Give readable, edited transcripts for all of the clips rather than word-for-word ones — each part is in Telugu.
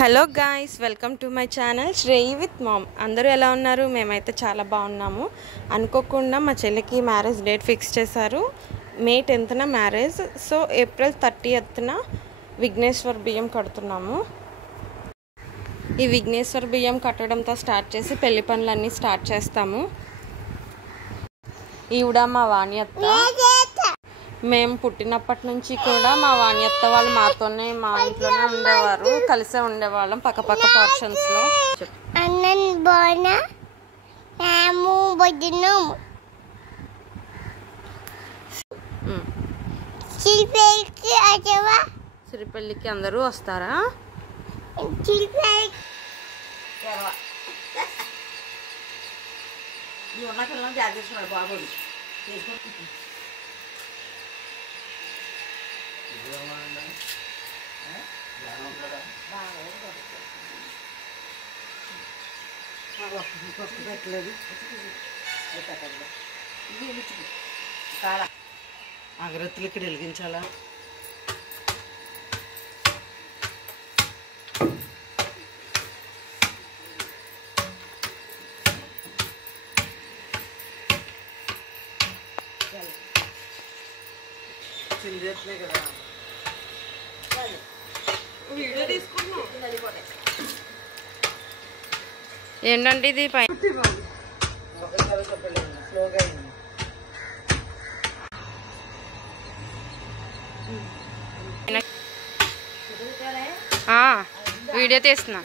Hello guys, welcome to my channel Shreyi with mom. అందరూ ఎలా ఉన్నారు? మేమైతే చాలా బాగున్నాము. అనుకోకుండా మా చెల్లికి మ్యారేజ్ డేట్ ఫిక్స్ చేశారు. మే 10th marriage. So April 30th Vigneshwar బియ్యం కడుతున్నాము. ఈ విఘ్నేశ్వర్ బియ్యం కట్టడంతో స్టార్ట్ చేసి పెళ్లి పనులన్నీ స్టార్ట్ చేస్తాము. ఈవిడ మా వాణ్యత్త. మేము పుట్టినప్పటి నుంచి కూడా మా వాణ్యత్త వాళ్ళు మాతోనే మా ఇంట్లోనే ఉండేవారు. కలిసే ఉండేవాళ్ళం పక్కపక్క పోర్షన్స్లో. సిరిపల్లికి అందరూ వస్తారా? అగరత్తులు ఇక్కడ వెలిగించాలా? చిందేస్తున్నాయి కదా. వీడియో తీసుకుంటున్నాం. ఏంటంటే ఇది పై వీడియో తీస్తున్నా.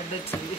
అడ్డొచ్చింది.